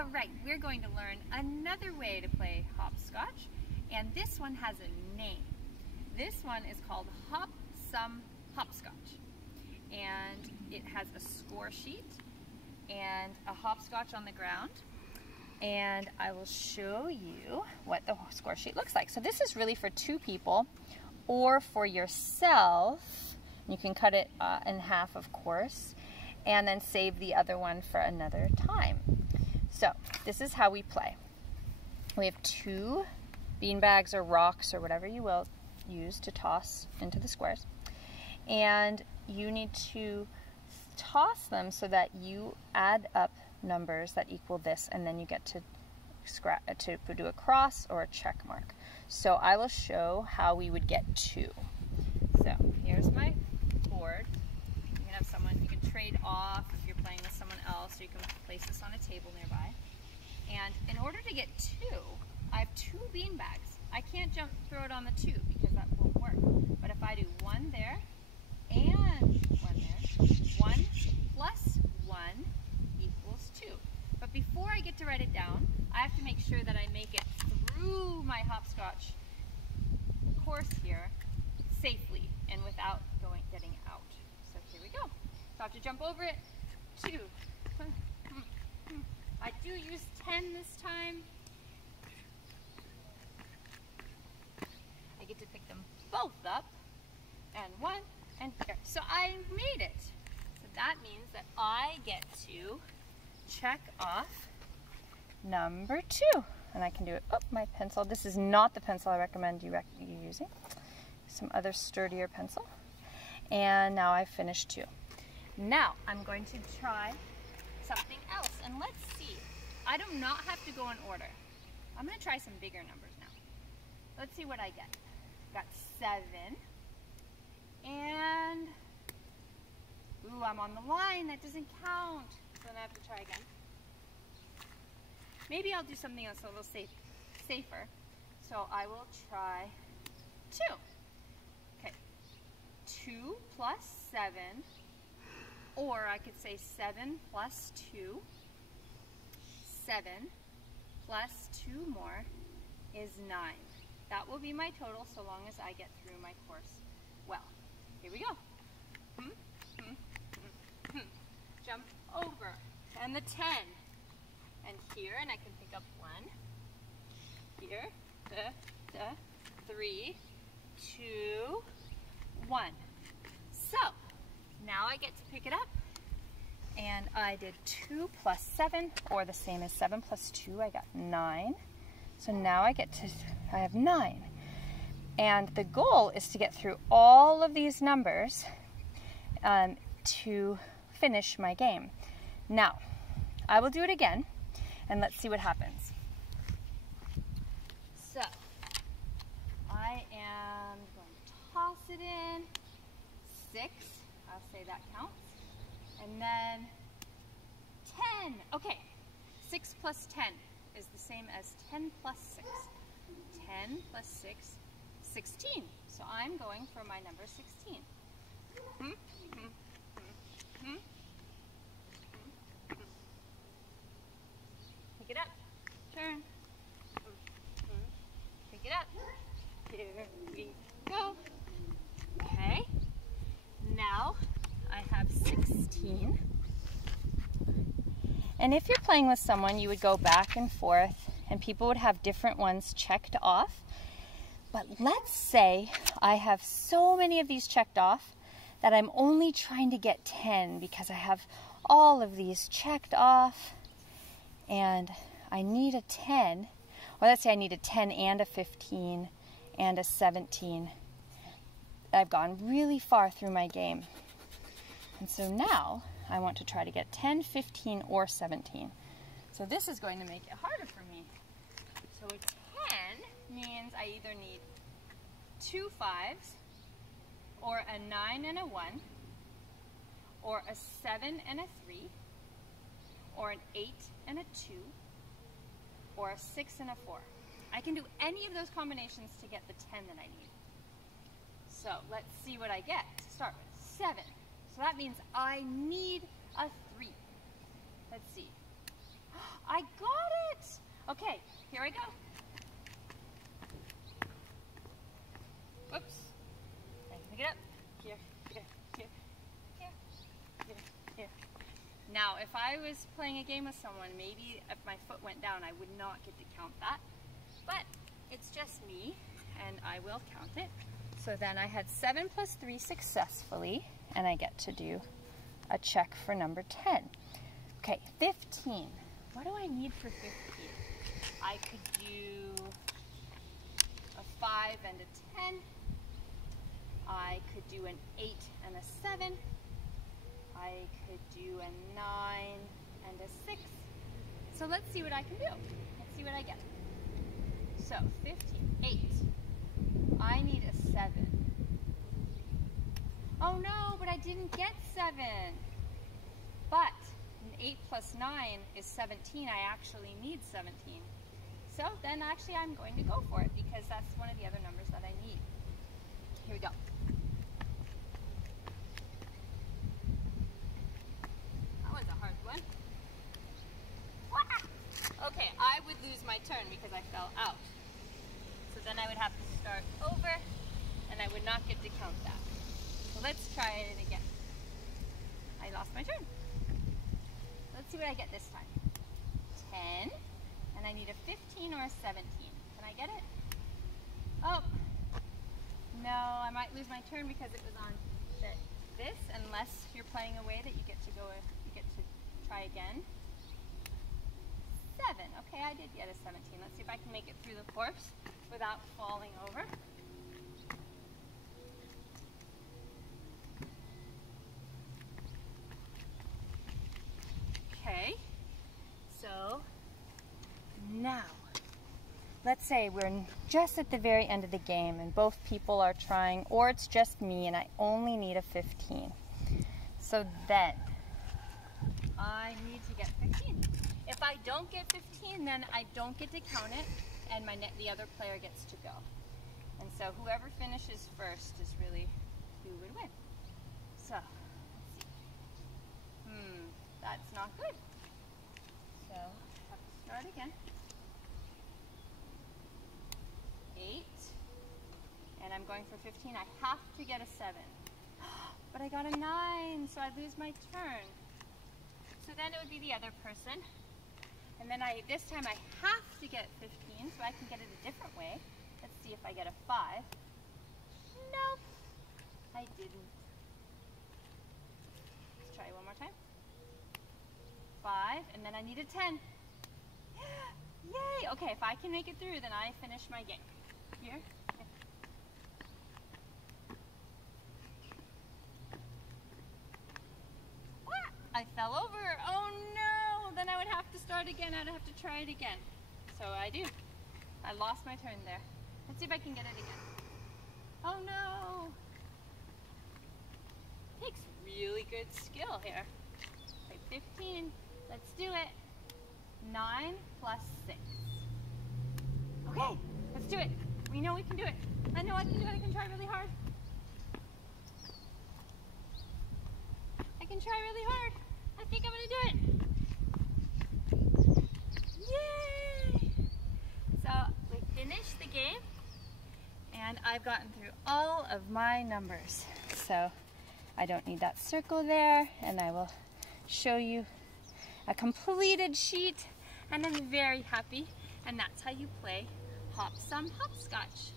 All right, we're going to learn another way to play hopscotch, and this one has a name. This one is called Hopscotch, and it has a score sheet and a hopscotch on the ground, and I will show you what the score sheet looks like. So this is really for two people or for yourself. You can cut it in half, of course, and then save the other one for another time. So this is how we play. We have two beanbags or rocks or whatever you will use to toss into the squares, and you need to toss them so that you add up numbers that equal this, and then you get to do a cross or a check mark. So I will show how we would get 2. So here's my board. You can have someone, you can trade off if you're playing with someone else, or you can place this on a table nearby. And in order to get 2, I have 2 beanbags. I can't throw it on the 2 because that won't work. But if I do 1 there and 1 there, 1 plus 1 equals 2. But before I get to write it down, I have to make sure that I make it through my hopscotch course here safely and without getting out. So here we go. So I have to jump over it. 2. I do use 10 this time. I get to pick them both up, and 1 and here. So I made it. So that means that I get to check off number 2. And I can do it, my pencil. This is not the pencil I recommend you using. Some other sturdier pencil. And now I finished 2. Now I'm going to try something else, and let's see. I do not have to go in order. I'm going to try some bigger numbers now. Let's see what I get. Got 7, and ooh, I'm on the line. That doesn't count. So then I have to try again. Maybe I'll do something else a little safer. So I will try 2. Okay, 2 plus 7, or I could say 7 plus 2. 7 plus 2 more is 9. That will be my total so long as I get through my course well. Here we go. Jump over. And the 10. And here, and I can pick up 1. Here, 3, 2, 1. So, now I get to pick it up. And I did 2 plus 7, or the same as 7 plus 2, I got 9. So now I have 9. And the goal is to get through all of these numbers to finish my game. Now, I will do it again, and let's see what happens. So, I am going to toss it in. 6, I'll say that counts. And then 10. Okay, 6 plus 10 is the same as 10 plus 6. 10 plus 6, 16. So I'm going for my number 16. Pick it up. Turn. Pick it up. Here we go. Okay. Now I have 16. And if you're playing with someone, you would go back and forth, and people would have different ones checked off. But let's say I have so many of these checked off that I'm only trying to get 10 because I have all of these checked off, and I need a 10. Or let's say I need a 10 and a 15 and a 17. I've gone really far through my game. And so now I want to try to get 10, 15, or 17. So this is going to make it harder for me. So a 10 means I either need 2 5s, or a 9 and a 1, or a 7 and a 3, or an 8 and a 2, or a 6 and a 4. I can do any of those combinations to get the 10 that I need. So let's see what I get to start with. 7. So that means I need a 3. Let's see. I got I go. Whoops. Pick it up. Here, here, here, here, here, here. Now, if I was playing a game with someone, maybe if my foot went down, I would not get to count that. But it's just me, and I will count it. So then I had 7 plus 3 successfully, and I get to do a check for number 10. Okay, 15. What do I need for 15? I could do a 5 and a 10. I could do an 8 and a 7. I could do a 9 and a 6. So let's see what I can do. Let's see what I get. So 15, 8. I need a 7. Oh no, but I didn't get 7. But an 8 plus 9 is 17. I actually need 17. So then actually I'm going to go for it because that's one of the other numbers that I need. Here we go. That was a hard one. Okay, I would lose my turn because I fell out. So then I would have to start over and I would not get to count that. So let's try it again. I lost my turn. Let's see what I get this time. 10, and I need a 15 or a 17. Can I get it? Oh, no, I might lose my turn because it was on this, unless you're playing a way that you get to try again. 7, okay, I did get a 17. Let's see if I can make it through the course without falling over. Okay, so now, let's say we're just at the very end of the game and both people are trying, or it's just me and I only need a 15. So then, I need to get 15. If I don't get 15, then I don't get to count it and the other player gets to go. And so whoever finishes first is really who would win. So, let's see. That's not good. So, I have to start again. 8. And I'm going for 15. I have to get a 7. But I got a 9, so I lose my turn. So then it would be the other person. And then this time I have to get 15, so I can get it a different way. Let's see if I get a 5. Nope, I didn't. Let's try one more time. 5, and then I need a 10. Yay! Okay, if I can make it through, then I finish my game. Here. I fell over. Oh no! Then I would have to start again. I'd have to try it again. So I do. I lost my turn there. Let's see if I can get it again. Oh no! Takes really good skill here. Play 15. Let's do it. 9 plus 6. Okay, let's do it. We know we can do it. I know I can do it. I can try really hard. I can try really hard. I think I'm gonna do it. Yay! So we finished the game and I've gotten through all of my numbers. So I don't need that circle there, and I will show you a completed sheet, and I'm very happy. And that's how you play Hopscotch.